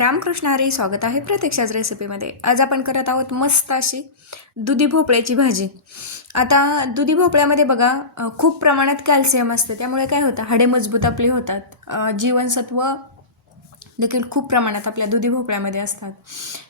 रामकृष्ण हरी. स्वागत आहे प्रतीक्षाच रेसिपीमध्ये. आज आपण करत आहोत मस्त अशी दुधी भोपळ्याची भाजी. आता दुधी भोपळ्यामध्ये बघा खूप प्रमाणात कॅल्शियम असते, त्यामुळे काय होतं, हाडे मजबूत आपली होतात. जीवनसत्व देखील खूप प्रमाणात आपल्या दुधी भोपळ्यामध्ये असतात.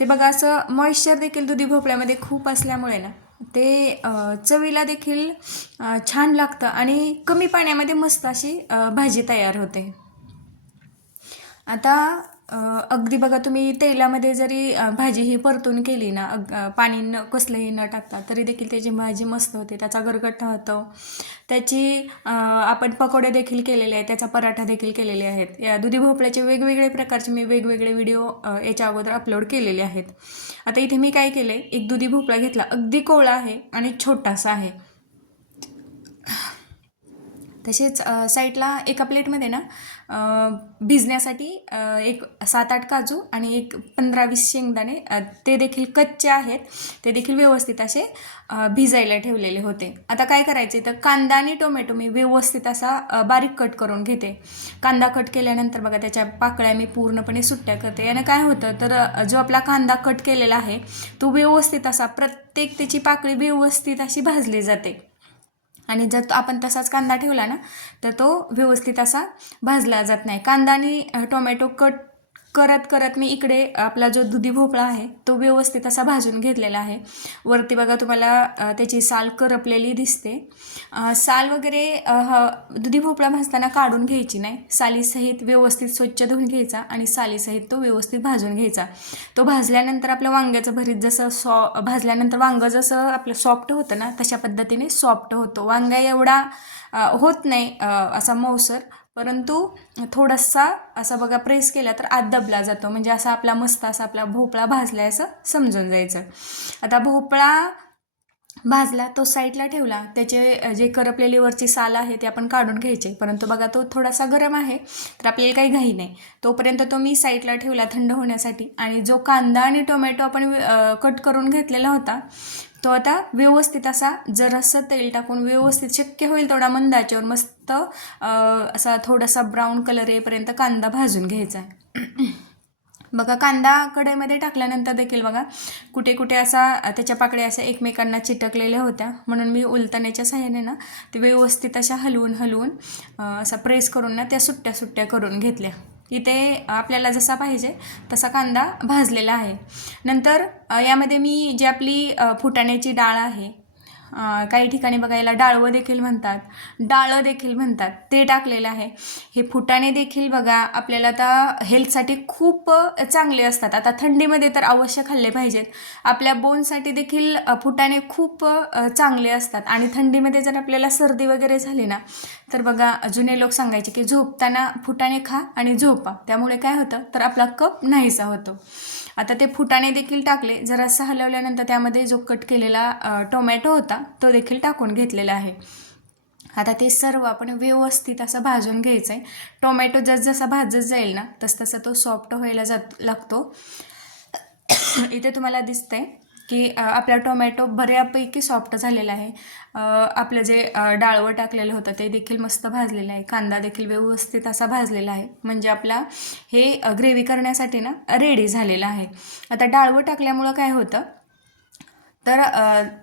ते बघा असं मॉइश्चर देखील दुधी भोपळ्यामध्ये खूप असल्यामुळे ना ते चवीला देखील छान लागतं आणि कमी पाण्यामध्ये मस्त अशी भाजी तयार होते. आता अगदी बघा तुम्ही तेलामध्ये जरी भाजी ही परतून केली ना, पाणी न कसलंही न टाकता, तरी देखील त्याची भाजी मस्त होते. त्याचा गरगट्टा होतो. त्याची आपण पकोडे देखील केलेले आहेत, त्याचा पराठा देखील केलेले आहेत. या दुधी भोपळ्याचे वेगवेगळे प्रकारचे मी वेगवेगळे व्हिडिओ याच्या अगोदर अपलोड केलेले आहेत. आता इथे मी काय केलं आहे, एक दुधी भोपळा घेतला, अगदी कोवळा आहे आणि छोटासा आहे. तसेच साईडला एका प्लेटमध्ये ना भिजण्यासाठी एक 7-8 काजू आणि एक 15-20 शेंगदाणे, ते देखील कच्चे आहेत, ते देखील व्यवस्थित असे भिजायला ठेवलेले होते. आता काय करायचे, तर कांदा आणि टोमॅटो मी व्यवस्थित असा बारीक कट करून घेते. कांदा कट केल्यानंतर बघा त्याच्या पाकळ्या मी पूर्णपणे सुट्ट्या करते. यानं काय होतं, तर जो आपला कांदा कट केलेला आहे तो व्यवस्थित असा प्रत्येक त्याची पाकळी व्यवस्थित अशी भाजली जाते. आणि जर आपण तसाच कांदा ठेवला ना तर तो व्यवस्थित असा भाजला जात नाही. कांदा आणि टोमॅटो कट करत करत मी इकडे आपला जो दुधी भोपळा आहे तो व्यवस्थित असा भाजून घेतलेला आहे. वरती बघा तुम्हाला त्याची साल करपलेली दिसते. साल वगैरे दुधी भोपळा भाजताना काढून घ्यायची नाही. सालीसहित व्यवस्थित स्वच्छ धुवून घ्यायचा आणि सालीसहित तो व्यवस्थित भाजून घ्यायचा. तो भाजल्यानंतर आपलं वांग्याचं भरीत जसं भाजल्यानंतर वांगं जसं आपलं सॉफ्ट होतं ना, तशा पद्धतीने सॉफ्ट होतो. वांगा एवढा होत नाही असा मऊसर, परंतु थोडासा असा बघा प्रेस केला तर आत दबला जातो, म्हणजे असा आपला मस्त असा आपला भोपळा भाजला असं समजून जायचं. आता भोपळा भाजला, तो साईडला ठेवला. त्याचे जे करपलेली वरची साल आहे ते आपण काढून घ्यायचे, परंतु बघा तो थोडासा गरम आहे तर आपल्याला काही घाई नाही. तोपर्यंत तो मी साईडला ठेवला थंड होण्यासाठी. आणि जो कांदा आणि टोमॅटो आपण कट करून घेतलेला होता तो आता व्यवस्थित असा जरासं तेल टाकून व्यवस्थित शक्य होईल तेवढा मंद आचेवर मस्त असा थोडासा ब्राऊन कलर येईपर्यंत कांदा भाजून घ्यायचा आहे. बघा कांदा कढईमध्ये टाकल्यानंतर देखील बघा कुठे कुठे असा त्याच्या पाकळ्या अशा एकमेकांना चिटकलेल्या होत्या, म्हणून मी उलटण्याच्या सहाय्याने ना ते व्यवस्थित अशा हलवून असा प्रेस करून ना त्या सुट्ट्या सुट्ट्या करून घेतल्या. इथे आपल्याला जसा पाहिजे तसा कांदा भाजलेला आहे. नंतर यामध्ये मी जी आपली फुटाण्याची डाळ आहे, काही ठिकाणी बघा याला डाळवं देखील म्हणतात, डाळं देखील म्हणतात, ते टाकलेलं आहे. हे फुटाणे देखील बघा आपल्याला आता हेल्थसाठी खूप चांगले असतात. आता थंडीमध्ये तर अवश्य खाल्ले पाहिजेत. आपल्या बोनसाठी देखील फुटाणे खूप चांगले असतात. आणि थंडीमध्ये जर आपल्याला सर्दी वगैरे झाली ना तर बघा जुने लोक सांगायचे की झोपताना फुटाणे खा आणि झोपा, त्यामुळे काय होतं, तर आपला कफ नाहीसा होतो. आता ते फुटाणे देखील टाकले. जरासं हलवल्यानंतर त्यामध्ये जो कट केलेला टोमॅटो होता तो देखील टाकून घेतलेला आहे. आता ते सर्व आपण व्यवस्थित असं भाजून घ्यायचं आहे. टोमॅटो जसजसा भाजत जाईल ना तसतसा तो सॉफ्ट व्हायला लागतो. इथे तुम्हाला दिसतंय की आपला टोमॅटो बऱ्यापैकी सॉफ्ट झालेला आहे. आपलं जे डाळवं टाकलेलं होतं ते देखील मस्त भाजलेलं आहे. कांदा देखील व्यवस्थित असा भाजलेला आहे, म्हणजे आपला हे ग्रेव्ही करण्यासाठी ना रेडी झालेलं आहे. आता डाळवं टाकल्यामुळं काय होतं, तर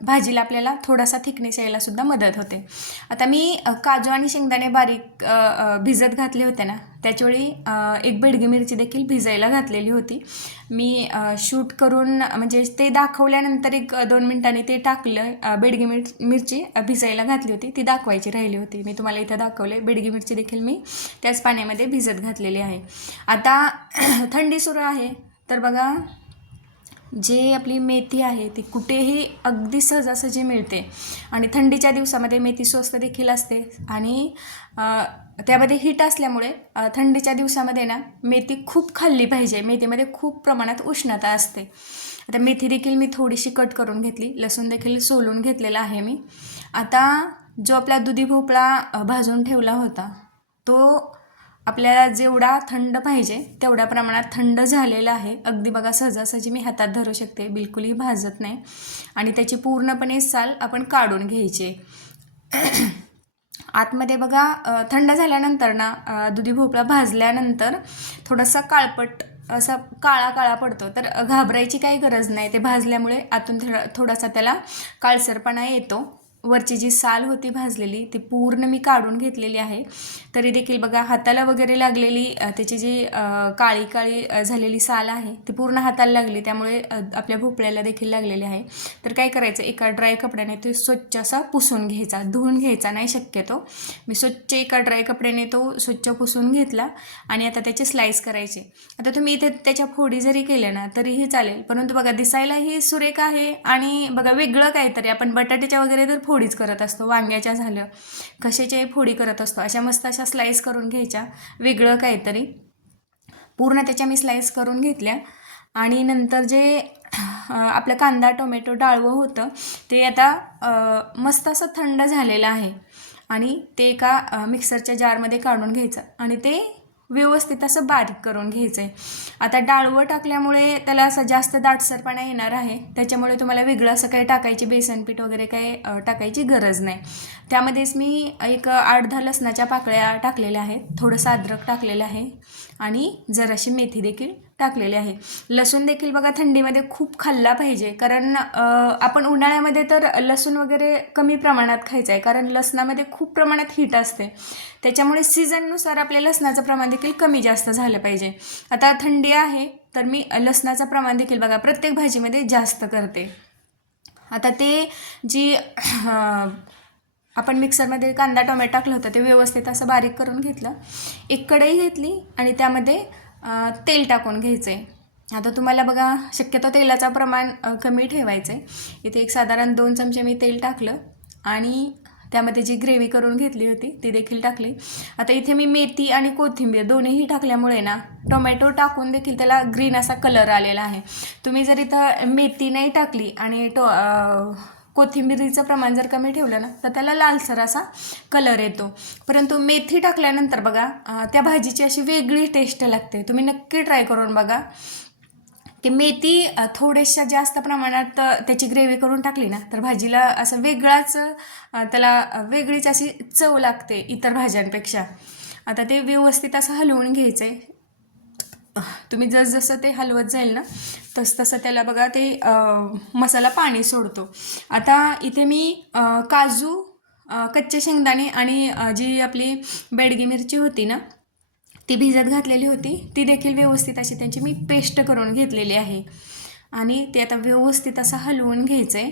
भाजीला आपल्याला थोडासा थिकनेस यायलासुद्धा मदत होते. आता मी काजू आणि शेंगदाणे बारीक भिजत घातले होते ना, त्याच्यावेळी एक बेडगी मिरची देखील भिजायला घातलेली होती. मी शूट करून म्हणजे ते दाखवल्यानंतर 1-2 मिनिटांनी ते टाकलं. बेडगी मिरची भिजायला घातली होती, ती दाखवायची राहिली होती. मी तुम्हाला इथं दाखवले. बेडगी मिरची देखील मी त्याच पाण्यामध्ये भिजत घातलेली आहे. आता थंडी सुरू आहे तर बघा जे आपली मेथी आहे ती कुठेही अगदी सहजासहजी मिळते. आणि थंडीच्या दिवसामध्ये मेथी स्वस्त देखील असते. आणि त्यामध्ये हीट असल्यामुळे थंडीच्या दिवसामध्ये ना मेथी खूप खाल्ली पाहिजे. मेथीमध्ये खूप प्रमाणात उष्णता असते. आता मेथी देखील मी थोडीशी कट करून घेतली. लसूण देखील सोलून घेतलेला आहे मी. आता जो आपला दुधी भोपळा भाजून ठेवला होता तो आपल्याला जेवढा थंड पाहिजे तेवढ्या प्रमाणात थंड झालेला आहे. अगदी बघा सहजासहजी मी हातात धरू शकते, बिलकुलही भाजत नाही. आणि त्याची पूर्णपणे साल आपण काढून घ्यायचे. आतमध्ये बघा थंड झाल्यानंतर ना दुधी भोपळा भाजल्यानंतर थोडासा काळपट असा काळा काळा पडतो, तर घाबरायची काही गरज नाही. ते भाजल्यामुळे आतून थोडासा त्याला काळसरपणा येतो. वरची जी साल होती भाजलेली ती पूर्ण मी काढून घेतलेली आहे. तरी देखील बघा हाताला वगैरे लागलेली त्याची जी काळी काळी झालेली साल आहे ती पूर्ण हाताला लागली, त्यामुळे आपल्या भोपळ्याला देखील लागलेली आहे. तर काय करायचं, एका ड्राय कपड्याने ते स्वच्छ असा पुसून घ्यायचा, धुवून घ्यायचा नाही शक्यतो. मी स्वच्छ एका ड्राय कपड्याने तो स्वच्छ पुसून घेतला आणि आता त्याचे स्लाईस करायचे. आता तुम्ही इथे त्याच्या फोडी जरी केल्या ना तरीही चालेल, परंतु बघा दिसायलाही सुरेख आहे आणि बघा वेगळं काहीतरी. आपण बटाट्याच्या वगैरे तर फोडीच करत असतो, वांग्याच्या झालं कशाच्याही फोडी करत असतो, अशा मस्त अशा स्लाईस करून घ्यायच्या. वेगळं काहीतरी पूर्ण त्याच्या मी स्लाईस करून घेतल्या. आणि नंतर जे आपलं कांदा टोमॅटो डाळवं होतं ते आता मस्त असं थंड झालेलं आहे आणि ते एका मिक्सरच्या जारमध्ये काढून घ्यायचं आणि ते व्यवस्थित असं बारीक करून घ्यायचं आहे. आता डाळवं टाकल्यामुळे त्याला असं जास्त दाटसरपणा येणार आहे, त्याच्यामुळे तुम्हाला वेगळं असं काही टाकायची बेसनपीठ वगैरे काही टाकायची गरज नाही. त्यामध्येच मी एक 8-10 लसणाच्या पाकळ्या टाकलेल्या आहेत, थोडंसं अद्रक टाकलेलं आहे आणि जराशी मेथी देखील टाकलेली आहे. लसूण देखील बघा थंडीमध्ये खूप खाल्ला पाहिजे, कारण आपण उन्हाळ्यामध्ये तर लसूण वगैरे कमी प्रमाणात खायचं आहे, कारण लसणामध्ये खूप प्रमाणात हीट असते. त्याच्यामुळे सीझननुसार आपल्या लसणाचं प्रमाण देखील कमी जास्त झालं पाहिजे. आता थंडी आहे तर मी लसणाचं प्रमाण देखील बघा प्रत्येक भाजीमध्ये जास्त करते. आता ते जी आपण मिक्सरमध्ये कांदा टोमॅटो टाकलं होतं ते व्यवस्थित असं बारीक करून घेतलं. एक कढई घेतली आणि त्यामध्ये तेल टाकून घ्यायचं आहे. आता तुम्हाला बघा शक्यतो तेलाचं प्रमाण कमी ठेवायचं आहे. इथे एक साधारण 2 चमचे मी तेल टाकलं आणि त्यामध्ये जी ग्रेव्ही करून घेतली होती ती देखील टाकली. आता इथे मी मेथी आणि कोथिंबीर दोन्हीही टाकल्यामुळे ना टोमॅटो टाकून देखील त्याला ग्रीन असा कलर आलेला आहे. तुम्ही जर इथं मेथी नाही टाकली आणि कोथिंबीरीचं प्रमाण जर कमी ठेवलं ना तर त्याला लालसर असा कलर येतो. परंतु मेथी टाकल्यानंतर बघा त्या भाजीची अशी वेगळी टेस्ट लागते. तुम्ही नक्की ट्राय करून बघा की मेथी थोड्याशा जास्त प्रमाणात त्याची ग्रेव्ही करून टाकली ना तर भाजीला असं वेगळाच त्याला वेगळीच अशी चव लागते इतर भाज्यांपेक्षा. आता ते व्यवस्थित असं हलवून घ्यायचं आहे. तुम्ही जसजसं ते हलवत जाईल ना तसं त्याला बघा ते मसाला पाणी सोडतो. आता इथे मी काजू, कच्चे शेंगदाणे आणि जी आपली बेडगी मिरची होती ना ती भिजत घातलेली होती ती देखील व्यवस्थित अशी त्यांची मी पेस्ट करून घेतलेली आहे आणि ते आता व्यवस्थित असं हलवून घ्यायचं आहे.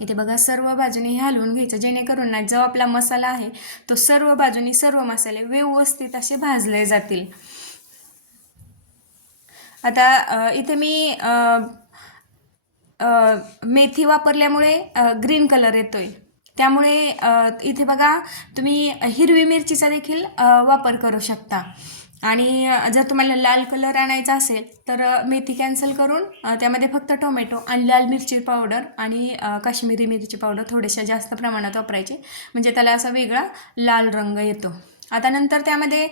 इथे बघा सर्व बाजूने हे हलवून घ्यायचं, जेणेकरून ना जो आपला मसाला आहे तो सर्व बाजूनी सर्व मसाले व्यवस्थित असे भाजले जातील. आता इथे मी मेथी वापरल्यामुळे ग्रीन कलर येतोय, त्यामुळे इथे बघा तुम्ही हिरवी मिरचीचा देखील वापर करू शकता. आणि जर तुम्हाला लाल कलर आणायचा असेल तर मेथी कॅन्सल करून त्यामध्ये फक्त टोमॅटो आणि लाल मिरची पावडर आणि काश्मीरी मिरची पावडर थोड्याशा जास्त प्रमाणात वापरायचे, म्हणजे त्याला असा वेगळा लाल रंग येतो. आता नंतर त्यामध्ये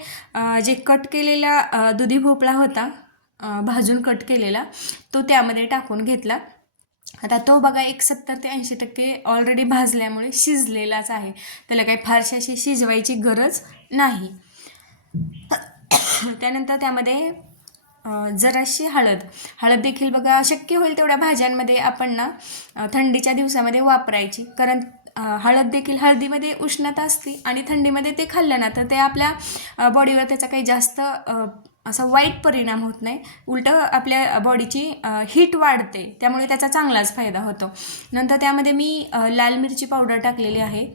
जे कट केलेला दुधी भोपळा होता भाजून कट केलेला तो त्यामध्ये टाकून घेतला. आता तो बघा 70 ते 80% ऑलरेडी भाजल्यामुळे शिजलेलाच आहे, त्याला काही फारशी अशी शिजवायची गरज नाही. त्यानंतर त्यामध्ये जराशी हळद देखील बघा शक्य होईल तेवढ्या भाज्यांमध्ये आपण ना थंडीच्या दिवसामध्ये वापरायची, कारण हळदीमध्ये उष्णता असते आणि थंडीमध्ये ते खाल्लं ना तर ते आपल्या बॉडीवर त्याचा काही जास्त असा वाईट परिणाम होत नाही, उलटं आपल्या बॉडीची हीट वाढते, त्यामुळे त्याचा चांगलाच फायदा होतो. नंतर त्यामध्ये मी लाल मिरची पावडर टाकलेली आहे.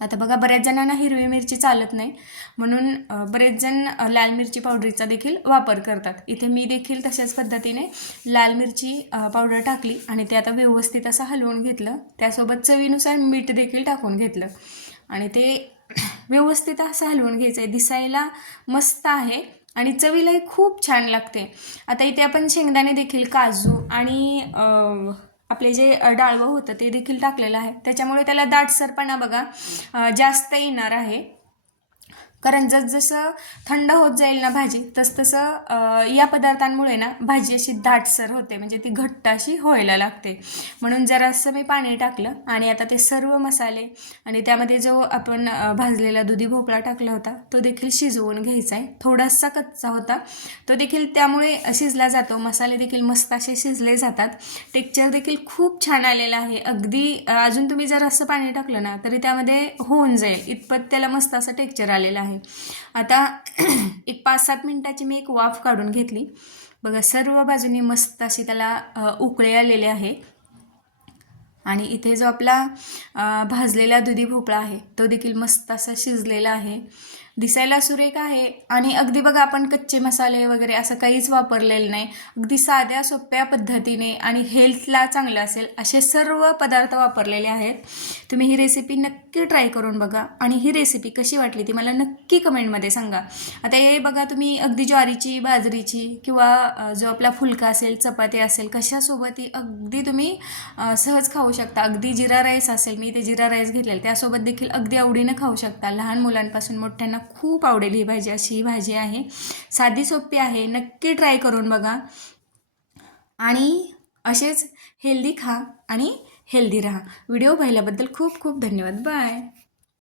आता बघा बऱ्याच जणांना हिरवी मिरची चालत नाही, म्हणून बरेच जण लाल मिरची पावडरचा देखील वापर करतात. इथे मी देखील तशाच पद्धतीने लाल मिरची पावडर टाकली आणि ते आता व्यवस्थित असं हलवून घेतलं. त्यासोबत चवीनुसार मीठ देखील टाकून घेतलं आणि ते व्यवस्थित असं हलवून घ्यायचं आहे. दिसायला मस्त आहे आणि चवीलाही खूप छान लागते. आता इथे आपण शेंगदाणे देखील, काजू आणि आपले जे डाळवं होतं ते देखील टाकलेलं आहे, त्याच्यामुळे त्याला दाटसरपणा बघा जास्त येणार आहे. कारण जसजसं थंड होत जाईल ना भाजी तसतसं या पदार्थांमुळे ना भाजी अशी दाटसर होते, म्हणजे ती घट्ट अशी व्हायला लागते. म्हणून जरासं मी पाणी टाकलं आणि आता ते सर्व मसाले आणि त्यामध्ये जो आपण भाजलेला दुधी भोपळा टाकला होता तो देखील शिजवून घ्यायचा आहे. थोडासा कच्चा होता तो देखील त्यामुळे शिजला जातो, मसाले देखील मस्त असे शिजले जातात. टेक्स्चर देखील खूप छान आलेलं आहे. अगदी अजून तुम्ही जर असं पाणी टाकलं ना तरी त्यामध्ये होऊन जाईल इतपत त्याला मस्त असं टेक्स्चर आलेलं आहे. आता एक 5-7 मिनिटाची मी एक वाफ काढून घेतली. बघा सर्व बाजूनी मस्त अशी त्याला उकळे आलेले आहे. आणि इथे जो आपला भाजलेला दुधी भोपळा आहे तो देखील मस्त असा शिजलेला आहे, दिसायला सुरेख आहे. आणि अगदी बघा आपण कच्चे मसाले वगैरे असं काहीच वापरलेलं नाही. अगदी साध्या सोप्या पद्धतीने आणि हेल्थला चांगलं असेल असे सर्व पदार्थ वापरलेले आहेत. तुम्ही ही रेसिपी नक्की ट्राय करून बघा आणि ही रेसिपी कशी वाटली ती मला नक्की कमेंटमध्ये सांगा. आता हे बघा तुम्ही अगदी ज्वारीची, बाजरीची किंवा जो आपला फुलका असेल, चपाती असेल, कशासोबतही अगदी तुम्ही सहज खाऊ शकता. अगदी जिरा राईस असेल, मी ते जिरा राईस घेतलेलं त्यासोबत देखील अगदी आवडीनं खाऊ शकता. लहान मुलांपासून मोठ्यांना खूप आवडेल ही भाजी. अशी ही भाजी आहे, साधी सोपी आहे. नक्की ट्राय करून बघा आणि असेच हेल्दी खा आणि हेल्दी राहा. व्हिडिओ पाहिल्याबद्दल खूप खूप धन्यवाद. बाय.